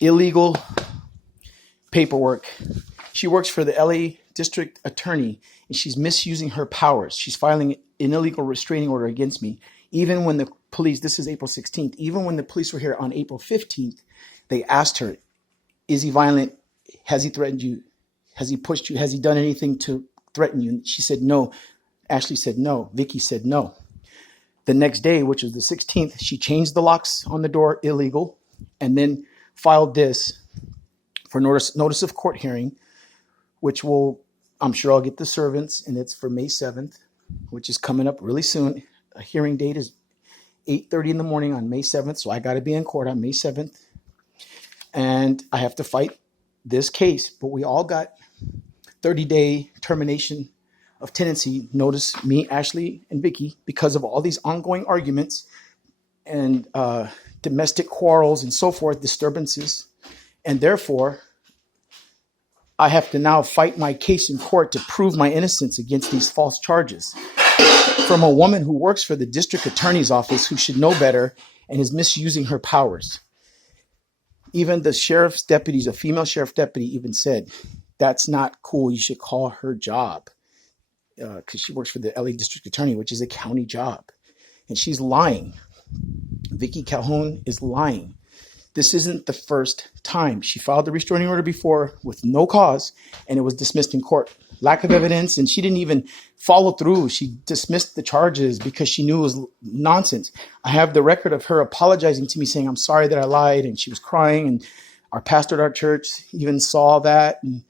illegal paperwork. She works for the L.A. District Attorney, and she's misusing her powers. She's filing an illegal restraining order against me. Even when the police, this is April 16th, even when the police were here on April 15th, they asked her, is he violent? Has he threatened you? Has he pushed you? Has he done anything to threaten you? And she said no. Ashley said no. Vickie said no. The next day, which was the 16th, she changed the locks on the door illegal and then filed this for notice of court hearing, which will, I'm sure I'll get the servants, and it's for May 7th, which is coming up really soon. A hearing date is 8:30 in the morning on May 7th, so I got to be in court on May 7th. And I have to fight this case, but we all got 30-day termination of tenancy notice, me, Ashley, and Vickie, because of all these ongoing arguments and domestic quarrels and so forth, disturbances. And therefore, I have to now fight my case in court to prove my innocence against these false charges from a woman who works for the district attorney's office, who should know better and is misusing her powers. Even the sheriff's deputies, a female sheriff deputy, even said, that's not cool. You should call her job, because she works for the L.A. District Attorney, which is a county job. And she's lying. Vickie Calhoun is lying. This isn't the first time. She filed the restraining order before with no cause, and it was dismissed in court. Lack of evidence, and she didn't even follow through. She dismissed the charges because she knew it was nonsense. I have the record of her apologizing to me, saying, I'm sorry that I lied, and she was crying, and our pastor at our church even saw that and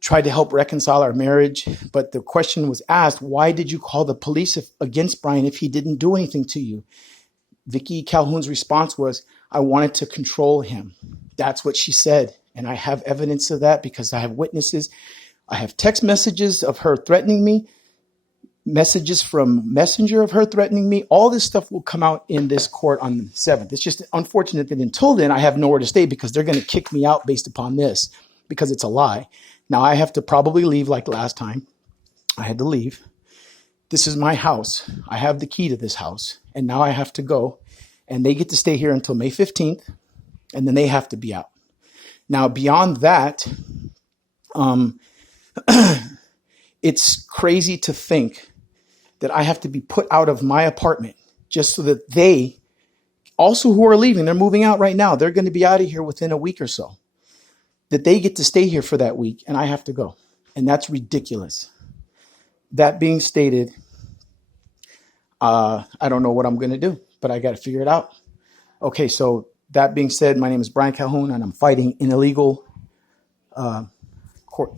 tried to help reconcile our marriage. But the question was asked, why did you call the police against Brian if he didn't do anything to you? Vickie Calhoun's response was, I wanted to control him. That's what she said. And I have evidence of that because I have witnesses. I have text messages of her threatening me, messages from Messenger of her threatening me. All this stuff will come out in this court on the 7th. It's just unfortunate that until then I have nowhere to stay, because they're going to kick me out based upon this, because it's a lie. Now I have to probably leave like last time. I had to leave. This is my house. I have the key to this house. And now I have to go. And they get to stay here until May 15th. And then they have to be out. Now, beyond that, it's crazy to think that I have to be put out of my apartment just so that they, also who are leaving, they're moving out right now. They're going to be out of here within a week or so. That they get to stay here for that week and I have to go. And that's ridiculous. That being stated, I don't know what I'm going to do, but I got to figure it out. Okay, so that being said, my name is Brian Calhoun, and I'm fighting an illegal court.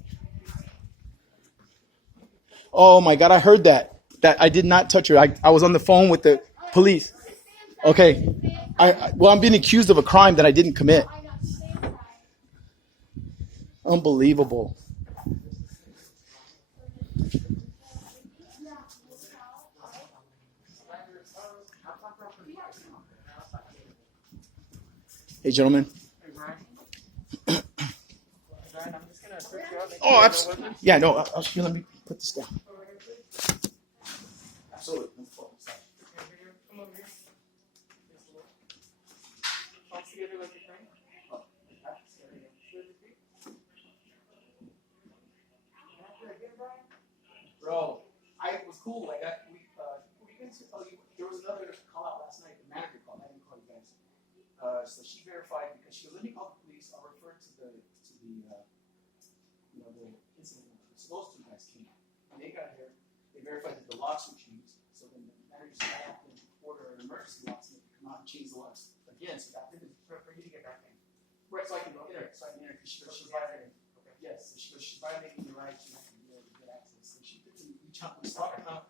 Oh my God, I heard that. That I did not touch her. I was on the phone with the police. Okay. Well, I'm being accused of a crime that I didn't commit. Unbelievable. Hey, gentlemen. Oh, absolutely. Yeah, no, let me put this down. Absolutely. Bro, I was cool. There was another call out last night. The manager called. I didn't call you guys. So she verified, because she goes, let me call the police. I'll refer to the incident. So those two guys came out. When they got here, they verified that the locks were changed. So then the manager said, I have to order an emergency locksmith to come out and change the locks again. So that didn't for you to get back in. Right, so I can go in there. So I can enter, because she's violating. Okay. Yes, so she's violating the right to get access. So she couldn't reach out and swap him out.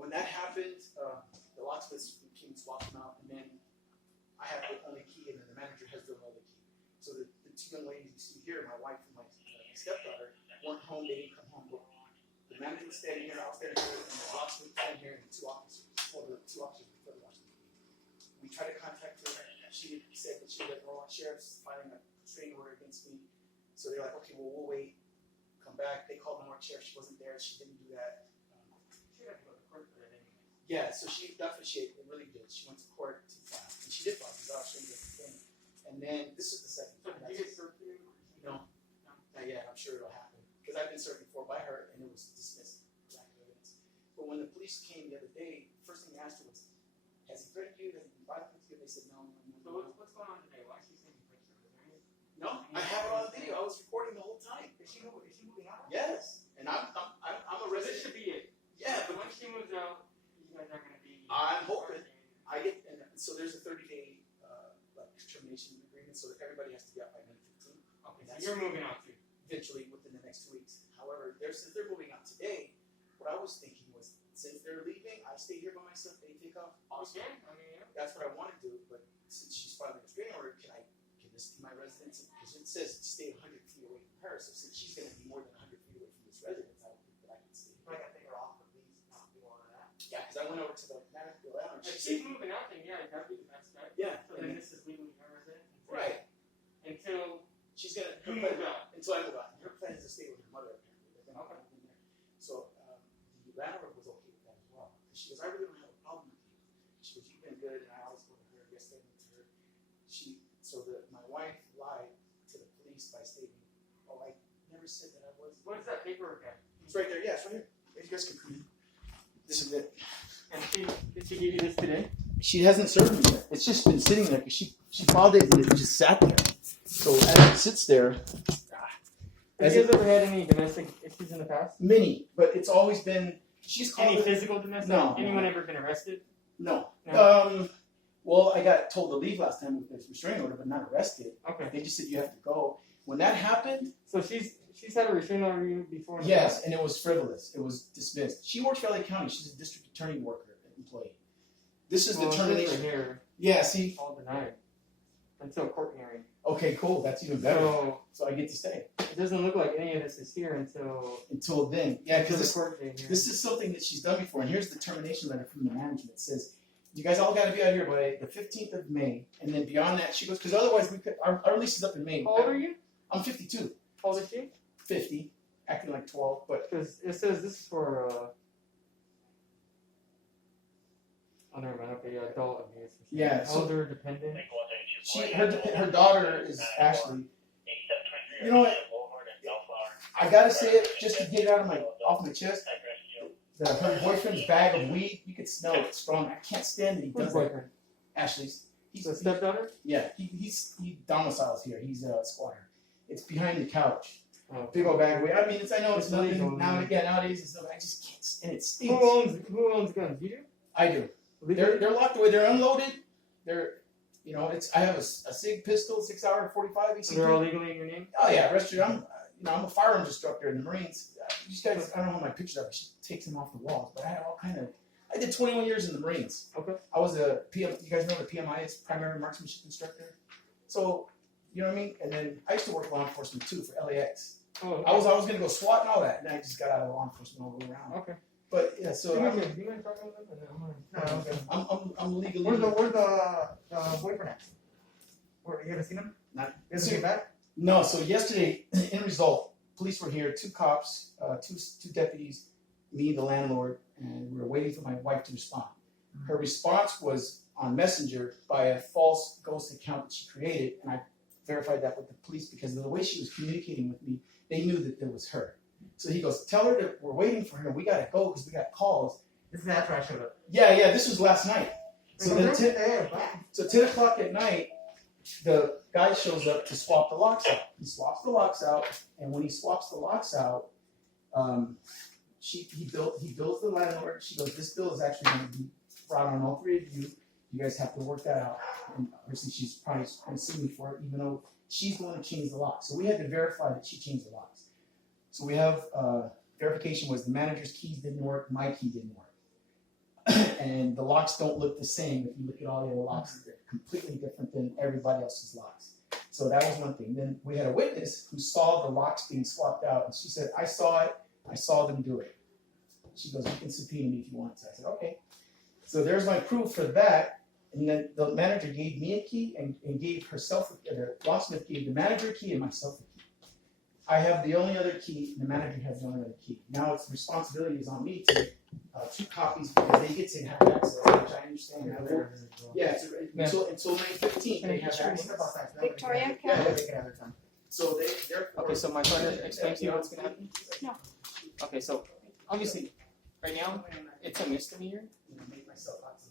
When that happened, the locksmith came and swapped him out, and then I have the only key, and then the manager has the other key. So the two young ladies you see here, my wife and my stepdaughter, weren't home. They didn't come home. But the manager was standing here, I was standing here, and the locksmith was standing here, and the two officers before the locksmith. We tried to contact her. She said that she let the sheriff's filing a restraining order against me. So they're like, okay, well, we'll wait. Come back. They called the North Sheriff. She wasn't there. She didn't do that. She had to go to court for that anyway. Yeah, so that's what she really did. She went to court to file. And she did file, because I was showing you the thing. And And then this is the second So time. did you get served? No, not yet. I'm sure it'll happen because I've been served before by her, and it was dismissed. Lack of evidence. But when the police came the other day, first thing they asked her was, "Has he threatened you? Has he been violent with you?" They said, "No, no, no." So what's going on today? Why is she saying you touched her? Is there any? No, I have it on video. I was recording the whole time. Is she moving out? Yes, and I'm a So this resident. should be it. Yeah, But when she moves out, you guys aren't gonna be. I'm hoping. I get, and so there's a 30-day like termination agreement, so that everybody has to be out by May 15th. Okay, so you're moving out too. Eventually, within the next 2 weeks. However, since they're moving out today, what I was thinking was, since they're leaving, I stay here by myself. They take off. Awesome. Okay, I mean, yeah. That's what I want to do. But since she's filing a restraining order, can this be my residence? Because it says to stay 100 feet away from her. So since she's going to be more than 100 feet away from this residence, I don't think that I can stay. I gotta take her off the lease, not do all of that. Yeah, because I went over to the manager lounge. If she's moving out, then yeah, that'd be the best bet. Yeah. So then this is legally her residence. Right. Until She's gonna you move out. until I move out. Her plan is to stay with her mother apparently. They're gonna Okay. move in there. So the landlord was okay with that as well. She goes, "I really don't have a problem with you." She goes, "You've been good," and I always go to her. Yesterday I went to her. My wife lied to the police by stating, "Oh, I never said that I was." What is that paperwork at? It's right there. Yeah, it's right here. You guys can read it. This is it. And did she give you this today? She hasn't served me yet. It's just been sitting there because she filed it and it just sat there. So as it sits there, Have you guys ever had any domestic issues in the past? mini, but it's always been. She's called Any it. physical domestic? No. Anyone ever been arrested? No. No? Well, I got told to leave last time with this restraining order, but not arrested. Okay. They just said you have to go. When that happened, So she's had a restraining order before? in the yes, past? and it was frivolous. It was dismissed. She works for L.A. County. She's a district attorney worker, employee. This is Well, the it says termination. right here, Yeah, see? all denied. Until court hearing. Okay, cool. That's even better. So I get to stay. It doesn't look like any of this is here until Then. Yeah, because the this, court date here. this is something that she's done before. And here's the termination letter from the management. It says, "You guys all got to be out here by the 15th of May. And then beyond that," she goes, "because otherwise our lease is up in May." How old are you? I'm 52. How old is she? 50. Acting like 12. But Because it says this is for oh, never mind. Okay, adult abuse. Yeah, so- Elder dependent. her daughter is Ashley. You know what? I gotta say it just to get it off my chest. Her boyfriend's bag of weed, you could smell it strong. I can't stand that he Who's does that. boyfriend? Ashley's. The stepdaughter? Yeah, he domiciles here. He's a squatter. It's behind the couch. Oh. Big old bag of weed. I mean, I know it's It's nothing legal, now. man. Again, nowadays it's nothing. I just can't stand it. It Who stinks. owns guns? You do? I do. Legally? They're locked away. They're unloaded. I have a SIG pistol, 6-hour 45 ACP. So they're all legally in your name? Oh yeah, registered. I'm a firearms instructor in the Marines. These guys, I don't know my pictures of it. She takes them off the walls, but I had all kind of. I did 21 years in the Marines. Okay. I was a PM. You guys know the PMI is primary marksmanship instructor. So, you know what I mean. And then I used to work law enforcement too for L.A.S. Oh, okay. I was gonna go SWAT and all that, and I just got out of law enforcement all the way around. Okay. But yeah, so Do you mind talking about that? No, okay. I'm legally. Where's the boyfriend at? You haven't seen him? Not. He hasn't came back? No, so yesterday, in result, police were here, 2 cops, two deputies, me, the landlord, and we were waiting for my wife to respond. Her response was on Messenger by a false ghost account that she created, and I verified that with the police because of the way she was communicating with me, they knew that it was her. So he goes, "Tell her that we're waiting for her, we gotta go because we got calls." This is after I showed up. Yeah, this was last night. So then 10 o'clock at night, the guy shows up to swap the locks out. He swaps the locks out, and when he swaps the locks out, he bills the landlord. She goes, "This bill is actually going to be brought on all 3 of you. You guys have to work that out." And obviously, she's probably going to sue me for it, even though she's the one who changed the locks. So we had to verify that she changed the locks. So we have verification was the manager's keys didn't work, my key didn't work. And the locks don't look the same. If you look at all the other locks, they're completely different than everybody else's locks. So that was one thing. Then we had a witness who saw the locks being swapped out, and she said, "I saw it. I saw them do it." She goes, "You can subpoena me if you want to." I said, "Okay." So there's my proof for that. And then the manager gave me a key and gave herself, the locksmith gave the manager a key and myself a key. I have the only other key, and the manager has the only other key. Now its responsibility is on me to 2 copies because they get to have access, which I understand. Yeah, until May 15th, they have access. Victoria, Yeah, they can have their time. So they're Okay, so my partner explain to you what's gonna happen? No. Okay, so obviously, right now, it's a misdemeanor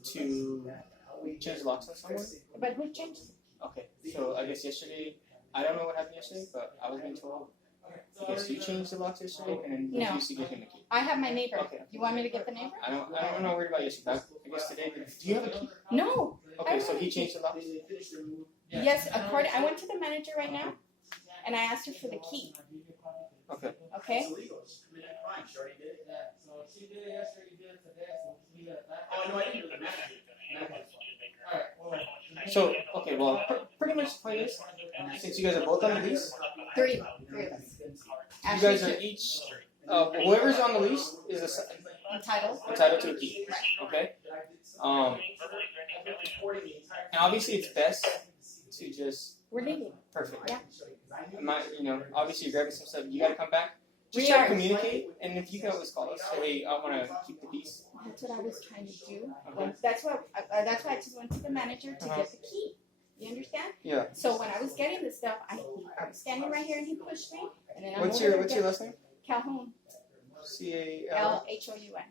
to change locks on someone. but who changed it? Okay, so I guess yesterday, I don't know what happened yesterday, but I was being told, yes, you changed the locks yesterday, and then you No. used to give him a key. I have my neighbor. Okay. You want me to get the neighbor? I'm not worried about yesterday. I guess today, do you have a key? No. Okay, so he changed the locks? Yes, I went to the manager right now, and I asked her for the key. Okay. Okay. It's illegal. She's committing a crime. She already did it. So she did it yesterday. You did it today. Oh no, I didn't do it. So, okay, well, pretty much the point is, since you guys are both on the lease, Three of us. you guys are each, whoever's on the lease is Entitled. entitled to a key, okay? And obviously it's best to just, We're leaving. perfect. Yeah. Obviously you're grabbing some stuff, you gotta come back. Just We try to are. communicate, and if you can always call us, say, hey, I wanna keep the peace. That's what I was trying to do. That's why I just went to the manager to get the key. You understand? Yeah. So when I was getting the stuff, I was standing right here and he pushed me, and then I'm What's over your there last name? Calhoun. C-A-L. L.H.O.U.N.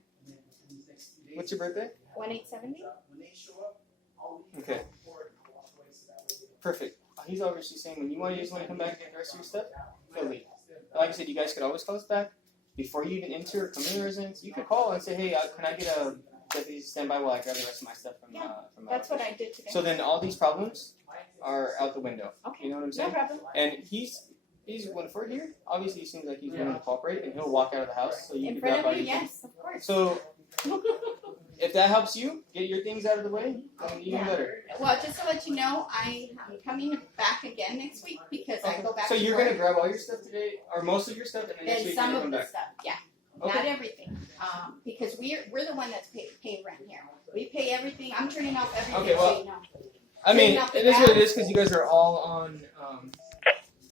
What's your birthday? 1870. Okay. Perfect. He's obviously saying when you want to come back and get the rest of your stuff, feel free. Like I said, you guys could always call us back. Before you even enter or come in the residence, you can call and say, hey, can I get a deputy to stand by while I grab the rest of my stuff from That's what I did today. So then all these problems are out the window. Okay. You know what I'm No saying? problem. And he's when we're here, obviously he seems like he's willing to cooperate, and he'll walk out of the house so you In can front grab of all you, your things. yes, of course. So if that helps you get your things out of the way, then even Yeah. better. Well, just to let you know, I am coming back again next week because I go back So to you're work. gonna grab all your stuff today, or most of your stuff, and then next And week some you're of gonna the come back. stuff, yeah. Okay. Not everything, because we're the one that's pay rent here. We pay everything. I'm turning off everything. Okay, well, so you know. I mean, Turning off the it is what it gas. is because you guys are all on